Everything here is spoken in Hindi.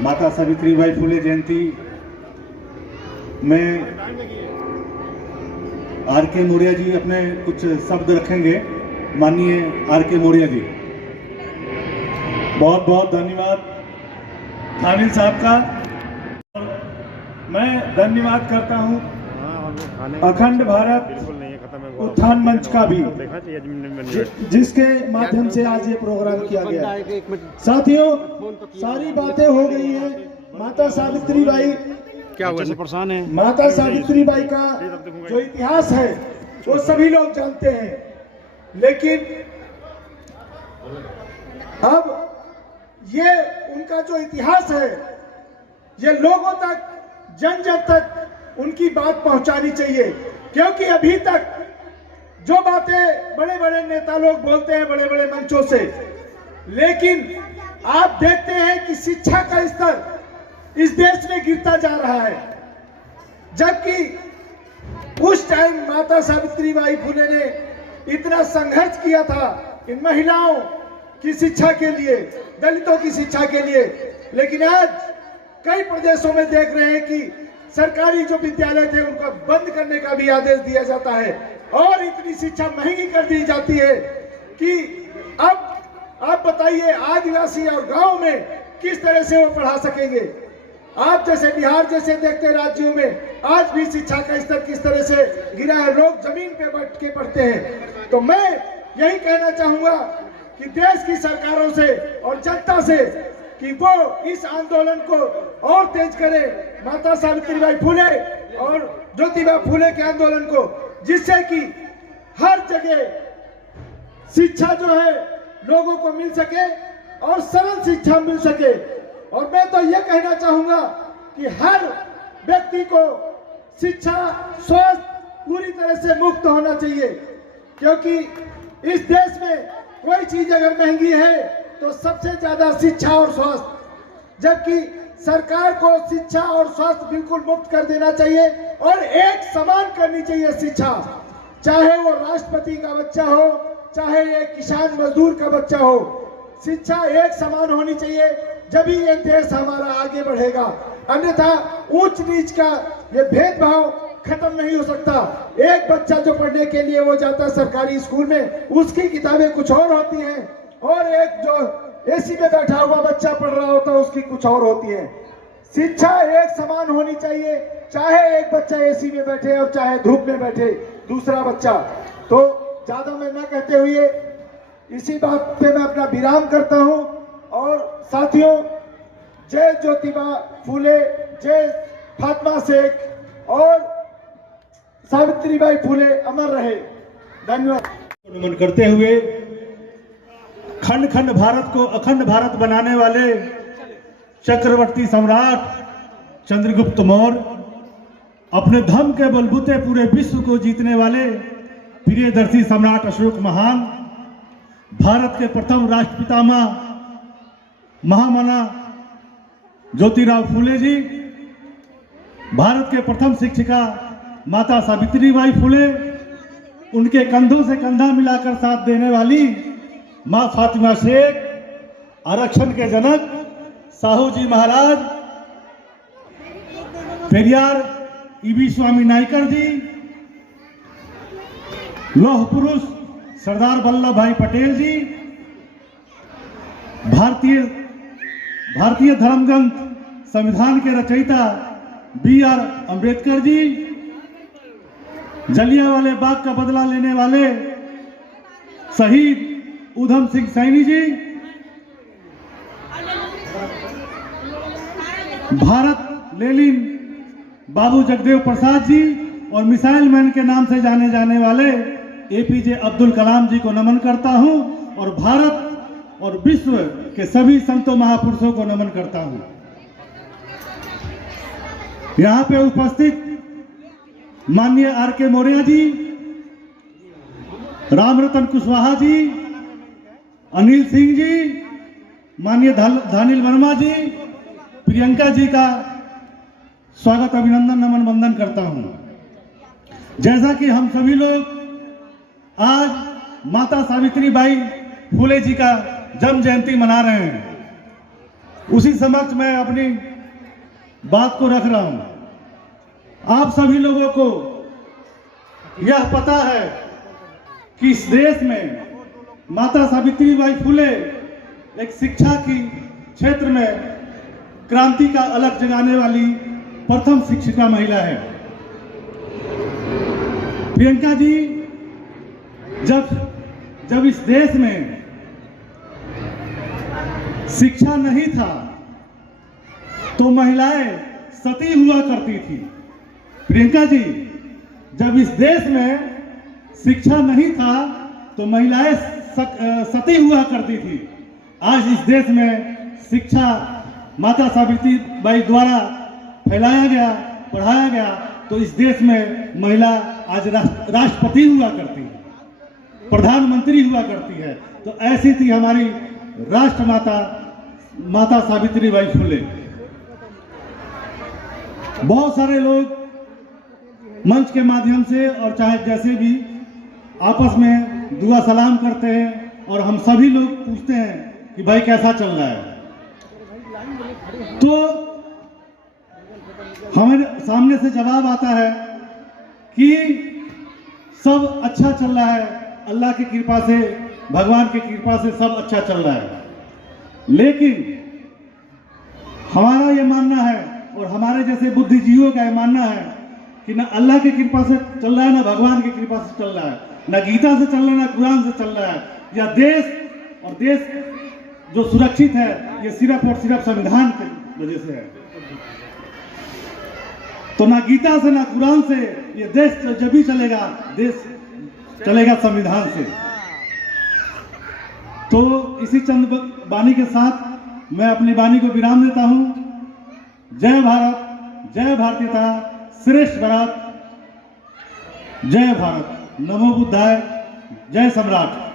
माता सावित्रीबाई फुले जयंती में आर के मौर्य जी अपने कुछ शब्द रखेंगे। माननीय आर के मौर्य जी, बहुत बहुत धन्यवाद थानिल साहब का। मैं धन्यवाद करता हूं अखंड भारत उत्थान मंच का भी, जिसके माध्यम से आज ये प्रोग्राम किया गया। साथियों, सारी बातें हो गई हैं। माता सावित्रीबाई क्या हुआ परेशान है? माता सावित्रीबाई का जो इतिहास है वो सभी लोग जानते हैं, लेकिन अब ये उनका जो इतिहास है ये लोगों तक, जन जन तक उनकी बात पहुंचानी चाहिए। क्योंकि अभी तक जो बातें बड़े बड़े नेता लोग बोलते हैं बड़े बड़े मंचों से, लेकिन आप देखते हैं कि शिक्षा का स्तर इस देश में गिरता जा रहा है। जबकि उस टाइम माता सावित्रीबाई फुले ने इतना संघर्ष किया था इन महिलाओं की शिक्षा के लिए, दलितों की शिक्षा के लिए, लेकिन आज कई प्रदेशों में देख रहे हैं कि सरकारी जो विद्यालय थे उनको बंद करने का भी आदेश दिया जाता है और इतनी शिक्षा महंगी कर दी जाती है कि अब आप बताइए आदिवासी और गांव में किस तरह से वो पढ़ा सकेंगे। आप जैसे बिहार जैसे देखते राज्यों में आज भी शिक्षा का स्तर किस तरह से गिरा है, लोग जमीन पे बैठ के पढ़ते हैं। तो मैं यही कहना चाहूंगा कि देश की सरकारों से और जनता से कि वो इस आंदोलन को और तेज करे, माता सावित्रीबाई फुले और ज्योतिबा फुले के आंदोलन को, जिससे कि हर जगह शिक्षा जो है लोगों को मिल सके और सरल शिक्षा मिल सके। और मैं तो यह कहना चाहूंगा कि हर व्यक्ति को शिक्षा, स्वास्थ्य पूरी तरह से मुक्त होना चाहिए, क्योंकि इस देश में कोई चीज अगर महंगी है तो सबसे ज्यादा शिक्षा और स्वास्थ्य। जबकि सरकार को शिक्षा और स्वास्थ्य बिल्कुल मुफ्त कर देना चाहिए और एक समान करनी चाहिए शिक्षा, चाहे वो राष्ट्रपति का बच्चा हो चाहे एक किसान मजदूर का बच्चा हो। शिक्षा एक समान होनी चाहिए, जब ये देश हमारा आगे बढ़ेगा। अन्यथा ऊंच नीच का ये भेदभाव खत्म नहीं हो सकता। एक बच्चा जो पढ़ने के लिए वो जाता है सरकारी स्कूल में, उसकी किताबें कुछ और होती हैं, और एक जो एसी में बैठा हुआ बच्चा पढ़ रहा होता है उसकी कुछ और होती है। शिक्षा एक समान होनी चाहिए, चाहे एक बच्चा एसी में बैठे और चाहे धूप में बैठे दूसरा बच्चा। तो ज्यादा मैं न कहते हुए इसी बात पे मैं अपना विराम करता हूं। और साथियों, जय ज्योतिबा फुले, जय फातिमा शेख और सावित्रीबाई फुले अमर रहे। धन्यवाद। नमन करते हुए खंड खंड भारत को अखंड भारत बनाने वाले चक्रवर्ती सम्राट चंद्रगुप्त मौर्य, अपने धर्म के बलबूते पूरे विश्व को जीतने वाले प्रियदर्शी सम्राट अशोक महान, भारत के प्रथम राष्ट्रपितामह महामना ज्योतिराव फुले जी, भारत के प्रथम शिक्षिका माता सावित्रीबाई फुले, उनके कंधों से कंधा मिलाकर साथ देने वाली मां फातिमा शेख, आरक्षण के जनक साहू जी महाराज, पेरियार ईवी स्वामी नायकर जी, लौह पुरुष सरदार वल्लभ भाई पटेल जी, भारतीय धर्म ग्रंथ संविधान के रचयिता BR अम्बेडकर जी, जलियांवाले बाग का बदला लेने वाले शहीद उधम सिंह सैनी जी, भारत लेनिन बाबू जगदेव प्रसाद जी और मिसाइल मैन के नाम से जाने जाने वाले APJ अब्दुल कलाम जी को नमन करता हूं और भारत और विश्व के सभी संतों महापुरुषों को नमन करता हूं। यहां पे उपस्थित माननीय RK मौर्य जी, रामरतन कुशवाहा जी, अनिल सिंह जी, माननीय धानिल वर्मा जी, प्रियंका जी का स्वागत, अभिनंदन, नमन, वंदन करता हूं। जैसा कि हम सभी लोग आज माता सावित्रीबाई फुले जी का जन्म जयंती मना रहे हैं, उसी समक्ष मैं अपनी बात को रख रहा हूं। आप सभी लोगों को यह पता है कि इस देश में माता सावित्रीबाई फुले एक शिक्षा की क्षेत्र में क्रांति का अलग जगाने वाली प्रथम शिक्षिका महिला है। प्रियंका जी जब इस देश में शिक्षा नहीं था तो महिलाएं सती हुआ करती थी। प्रियंका जी जब इस देश में शिक्षा नहीं था तो महिलाएं सती हुआ करती थी। आज इस देश में शिक्षा माता सावित्रीबाई द्वारा फैलाया गया, पढ़ाया गया, तो इस देश में महिला आज राष्ट्रपति हुआ करती है, प्रधानमंत्री हुआ करती है। तो ऐसी थी हमारी राष्ट्रमाता माता सावित्रीबाई फुले। बहुत सारे लोग मंच के माध्यम से और चाहे जैसे भी आपस में दुआ सलाम करते हैं और हम सभी लोग पूछते हैं कि भाई कैसा चल रहा है, तो हमारे सामने से जवाब आता है कि सब अच्छा चल रहा है, अल्लाह की कृपा से, भगवान की कृपा से सब अच्छा चल रहा है। लेकिन हमारा ये मानना है और हमारे जैसे बुद्धिजीवियों का ये मानना है कि ना अल्लाह की कृपा से चल रहा है, ना भगवान की कृपा से चल रहा है, ना गीता से चल रहा है, ना कुरान से चल रहा है। या देश जो सुरक्षित है ये सिर्फ और सिर्फ संविधान की वजह से है। तो ना गीता से ना कुरान से ये देश जब भी चलेगा, देश चलेगा संविधान से। तो इसी चंद वाणी के साथ मैं अपनी वाणी को विराम देता हूं। जय भारत, जय भारतीयता, श्रेष्ठ भारत, जय भारत, नमो बुद्धाय, जय सम्राट।